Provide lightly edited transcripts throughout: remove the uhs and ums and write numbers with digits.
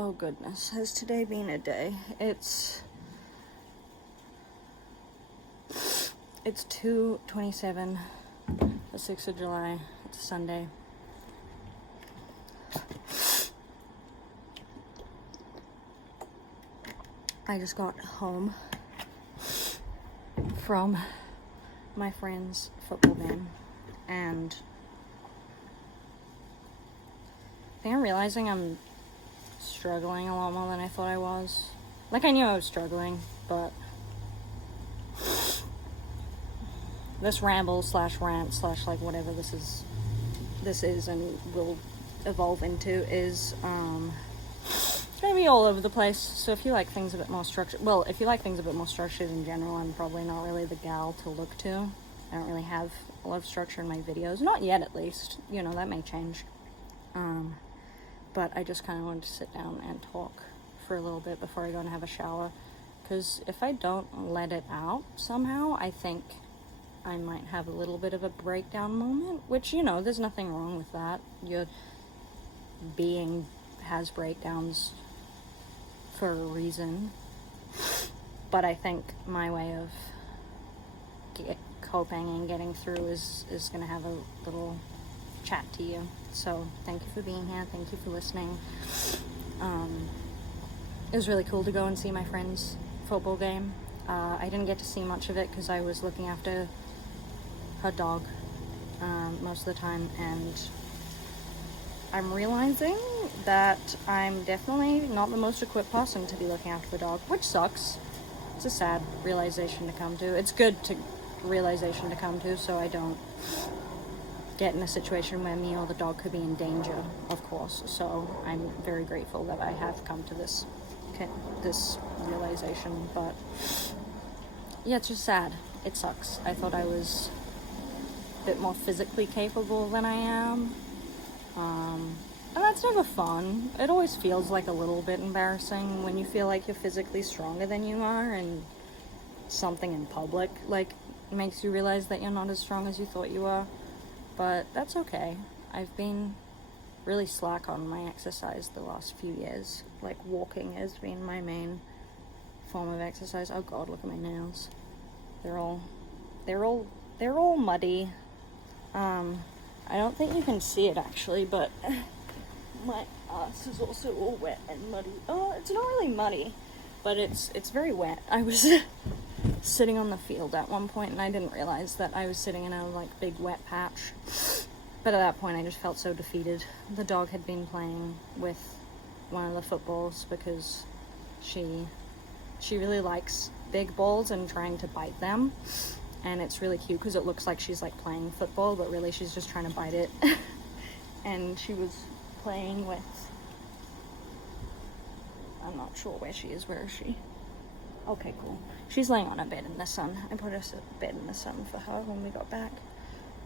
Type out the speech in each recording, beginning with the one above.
Oh goodness, has today been a day? It's 2:27, the 6th of July. It's a Sunday. I just got home from my friend's football game, and I think I'm realizing I'm struggling a lot more than I thought I was. Like, I knew I was struggling, but this ramble slash rant slash like whatever this is and will evolve into is it's gonna be all over the place. So if you like things a bit more structured, well, if you like things a bit more structured in general, I'm probably not really the gal to look to. I don't really have a lot of structure in my videos, not yet at least. You know, that may change. But I just kind of wanted to sit down and talk for a little bit before I go and have a shower, because if I don't let it out somehow, I think I might have a little bit of a breakdown moment, which, you know, there's nothing wrong with that. Your being has breakdowns for a reason, but I think my way of coping and getting through is going to have a little chat to you. So thank you for being here, thank you for listening. It was really cool to go and see my friend's football game. I didn't get to see much of it because I was looking after her dog most of the time, and I'm realizing that I'm definitely not the most equipped person to be looking after the dog, which sucks. It's a sad realization to come to. It's good realization to come to, so I don't get in a situation where me or the dog could be in danger, of course. So I'm very grateful that I have come to this realization, but yeah, it's just sad. It sucks. I thought I was a bit more physically capable than I am, and that's never fun. It always feels like a little bit embarrassing when you feel like you're physically stronger than you are, and something in public like makes you realize that you're not as strong as you thought you were. But that's okay. I've been really slack on my exercise the last few years. Like, walking has been my main form of exercise. Oh god, look at my nails. They're all muddy. I don't think you can see it actually, but my ass is also all wet and muddy. Oh, it's not really muddy, but it's very wet. I was sitting on the field at one point, and I didn't realize that I was sitting in a like big wet patch. But at that point, I just felt so defeated. The dog had been playing with one of the footballs because she really likes big balls and trying to bite them. And it's really cute because it looks like she's like playing football, but really she's just trying to bite it. And she was playing with, I'm not sure where she is. Where is she? Okay, cool. She's laying on a bed in the sun. I put a bed in the sun for her when we got back.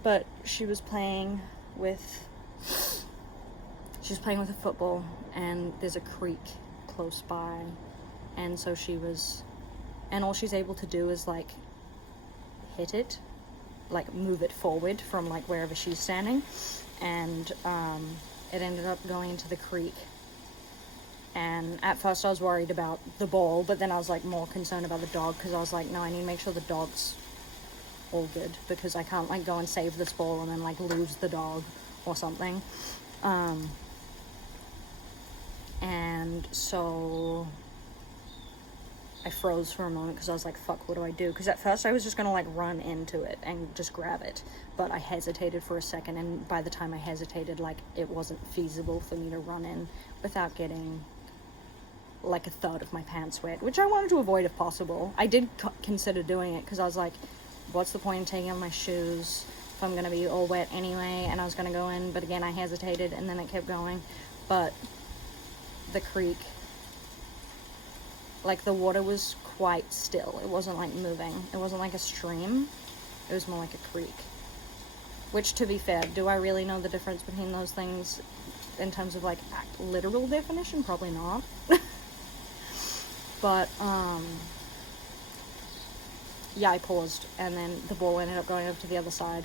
But she was playing with a football, and there's a creek close by. And so and all she's able to do is like hit it, like move it forward from like wherever she's standing. And it ended up going into the creek. And at first I was worried about the ball, but then I was like more concerned about the dog, because I was like, no, I need to make sure the dog's all good, because I can't like go and save this ball and then like lose the dog or something. And so I froze for a moment because I was like, fuck, what do I do? Because at first I was just gonna like run into it and just grab it, but I hesitated for a second, and by the time I hesitated, like it wasn't feasible for me to run in without getting like a third of my pants wet, which I wanted to avoid if possible. I did consider doing it because I was like, what's the point in taking off my shoes if I'm gonna be all wet anyway? And I was gonna go in, but again I hesitated, and then it kept going. But the creek, like the water was quite still. It wasn't like moving. It wasn't like a stream. It was more like a creek. Which, to be fair, do I really know the difference between those things in terms of like literal definition? Probably not. But yeah, I paused, and then the ball ended up going over to the other side.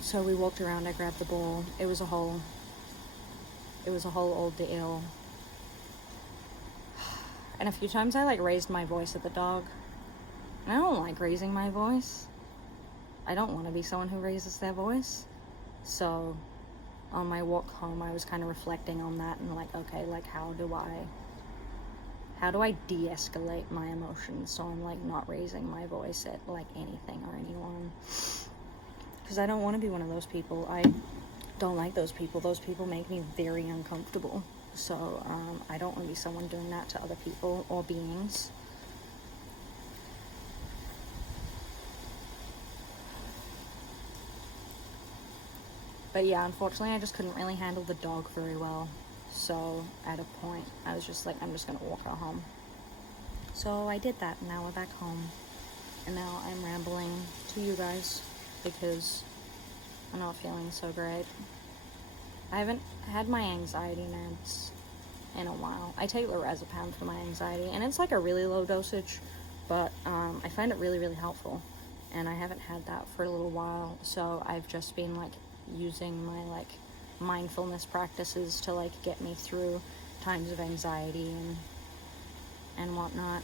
So we walked around, I grabbed the ball. It was a whole ordeal. And a few times I like raised my voice at the dog. And I don't like raising my voice. I don't want to be someone who raises their voice. So on my walk home, I was kind of reflecting on that and like, okay, like how do I de-escalate my emotions so I'm like not raising my voice at like anything or anyone? Because I don't want to be one of those people. I don't like those people. Those people make me very uncomfortable. So I don't want to be someone doing that to other people or beings. But yeah, unfortunately, I just couldn't really handle the dog very well. So at a point, I was just like, I'm just going to walk her home. So I did that, and now we're back home. And now I'm rambling to you guys because I'm not feeling so great. I haven't had my anxiety meds in a while. I take lorazepam for my anxiety, and it's like a really low dosage, but I find it really, really helpful. And I haven't had that for a little while, so I've just been like using my like mindfulness practices to like get me through times of anxiety and whatnot,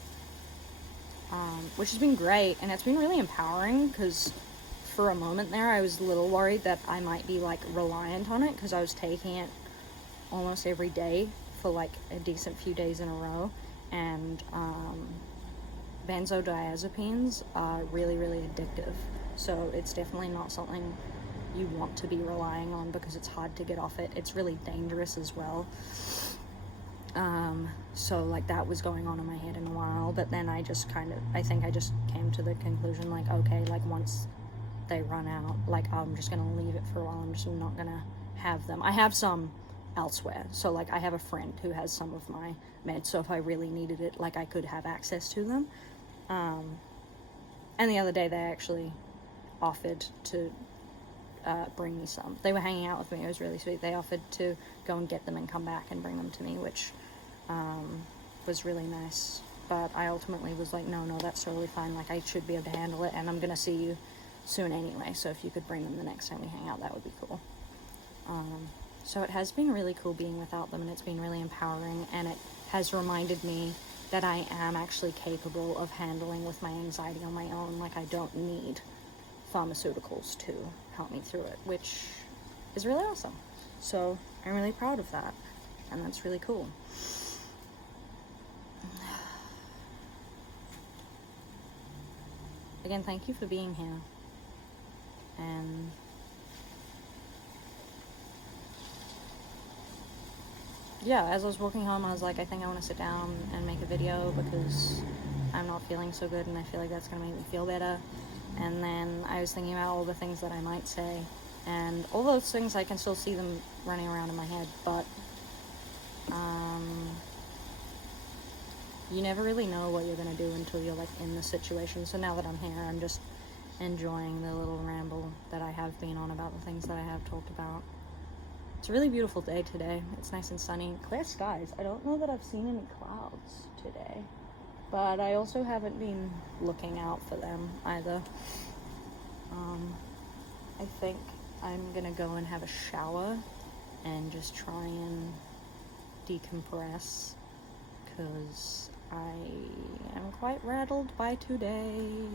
which has been great, and it's been really empowering because for a moment there I was a little worried that I might be like reliant on it because I was taking it almost every day for like a decent few days in a row, and benzodiazepines are really, really addictive, so it's definitely not something you want to be relying on because it's hard to get off it. It's really dangerous as well. So like that was going on in my head in a while, but then I think I just came to the conclusion like, okay, like once they run out, like I'm just gonna leave it for a while. I'm just not gonna have them. I have some elsewhere, so like I have a friend who has some of my meds, so if I really needed it, like I could have access to them. And the other day they actually offered to bring me some. They were hanging out with me. It was really sweet. They offered to go and get them and come back and bring them to me, which was really nice. But I ultimately was like, no, that's totally fine. Like I should be able to handle it, and I'm gonna see you soon anyway, so if you could bring them the next time we hang out, that would be cool. So it has been really cool being without them, and it's been really empowering, and it has reminded me that I am actually capable of handling with my anxiety on my own. Like I don't need pharmaceuticals to help me through it, which is really awesome. So I'm really proud of that, and that's really cool. Again, thank you for being here. And yeah, as I was walking home, I was like, I think I want to sit down and make a video because I'm not feeling so good, and I feel like that's going to make me feel better. And then I was thinking about all the things that I might say, and all those things, I can still see them running around in my head, but you never really know what you're going to do until you're like in the situation. So now that I'm here, I'm just enjoying the little ramble that I have been on about the things that I have talked about. It's a really beautiful day today. It's nice and sunny, clear skies. I don't know that I've seen any clouds today, but I also haven't been looking out for them either. I think I'm gonna go and have a shower and just try and decompress because I am quite rattled by today.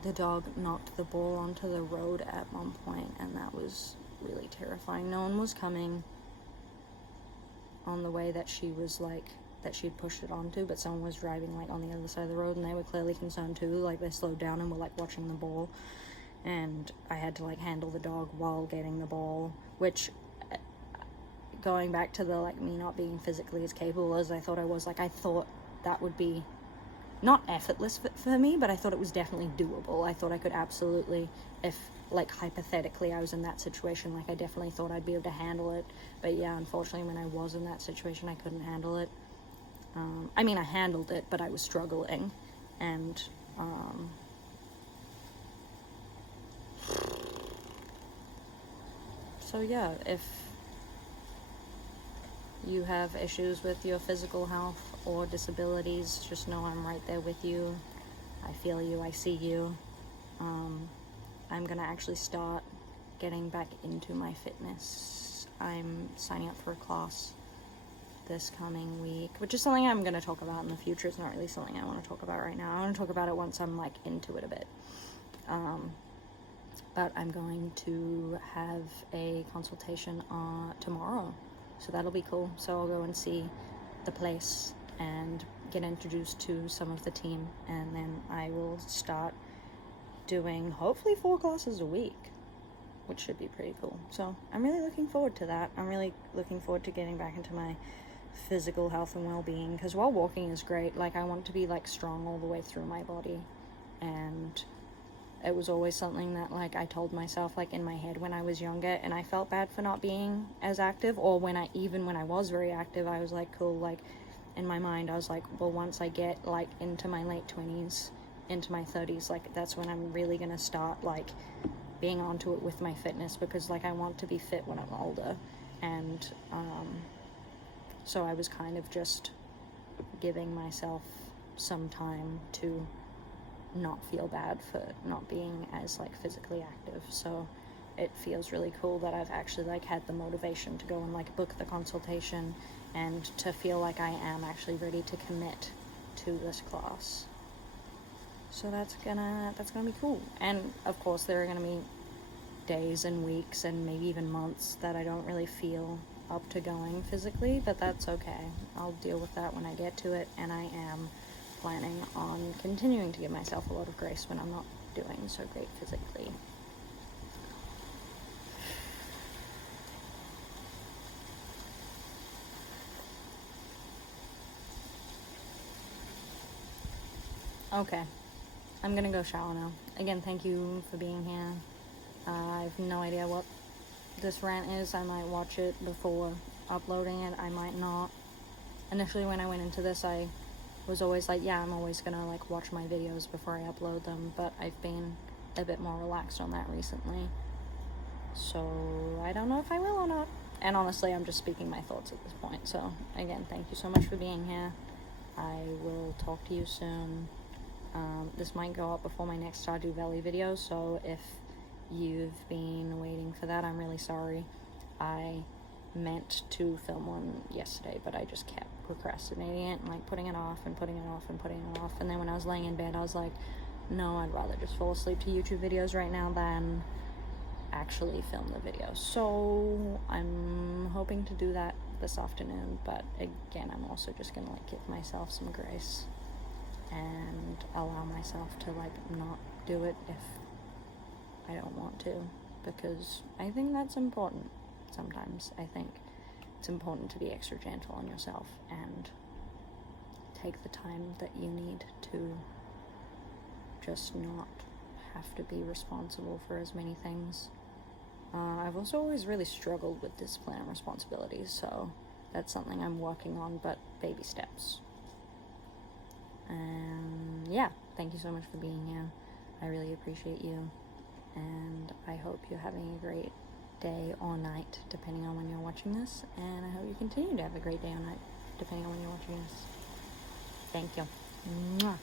The dog knocked the ball onto the road at one point, and that was really terrifying. No one was coming on the way that she was like, that she'd pushed it onto, but someone was driving like on the other side of the road, and they were clearly concerned too. Like they slowed down and were like watching the ball, and I had to like handle the dog while getting the ball, which, going back to the like me not being physically as capable as I thought I was, like I thought that would be not effortless for me, but I thought it was definitely doable. I thought I could absolutely, if like hypothetically I was in that situation, like I definitely thought I'd be able to handle it. But yeah, unfortunately when I was in that situation, I couldn't handle it. I mean, I handled it, but I was struggling, and so yeah, if you have issues with your physical health or disabilities, just know I'm right there with you. I feel you, I see you. I'm gonna actually start getting back into my fitness. I'm signing up for a class this coming week, which is something I'm going to talk about in the future. It's not really something I want to talk about right now. I want to talk about it once I'm like into it a bit. But I'm going to have a consultation tomorrow, so that'll be cool. So I'll go and see the place and get introduced to some of the team, and then I will start doing hopefully 4 classes a week, which should be pretty cool. So I'm really looking forward to that. I'm really looking forward to getting back into my physical health and well-being, because while walking is great, like I want to be like strong all the way through my body, and it was always something that like I told myself like in my head when I was younger, and I felt bad for not being as active, or when I was very active, I was like, cool, like in my mind I was like, well, once I get like into my late 20s, into my 30s, like that's when I'm really gonna start like being onto it with my fitness, because like I want to be fit when I'm older. And so I was kind of just giving myself some time to not feel bad for not being as like physically active. So it feels really cool that I've actually like had the motivation to go and like book the consultation, and to feel like I am actually ready to commit to this class. So that's gonna be cool. And of course there are gonna be days and weeks and maybe even months that I don't really feel up to going physically, but that's okay. I'll deal with that when I get to it, and I am planning on continuing to give myself a lot of grace when I'm not doing so great physically. Okay, I'm gonna go shower now. Again, thank you for being here. I have no idea what this rant is. I might watch it before uploading it, I might not. Initially when I went into this, I was always like, yeah, I'm always gonna like watch my videos before I upload them, but I've been a bit more relaxed on that recently, so I don't know if I will or not. And honestly, I'm just speaking my thoughts at this point. So again, thank you so much for being here. I will talk to you soon. This might go up before my next Stardew Valley video, so if you've been waiting for that, I'm really sorry. I meant to film one yesterday, but I just kept procrastinating it and like putting it off and putting it off and putting it off. And then when I was laying in bed, I was like, no, I'd rather just fall asleep to YouTube videos right now than actually film the video. So I'm hoping to do that this afternoon, but again, I'm also just gonna like give myself some grace and allow myself to like not do it if I don't want to, because I think that's important. Sometimes I think it's important to be extra gentle on yourself and take the time that you need to just not have to be responsible for as many things. I've also always really struggled with discipline and responsibilities, so that's something I'm working on, but baby steps. And yeah, thank you so much for being here. I really appreciate you, and I hope you're having a great day or night depending on when you're watching this, and I hope you continue to have a great day or night depending on when you're watching this. Thank you. Mwah.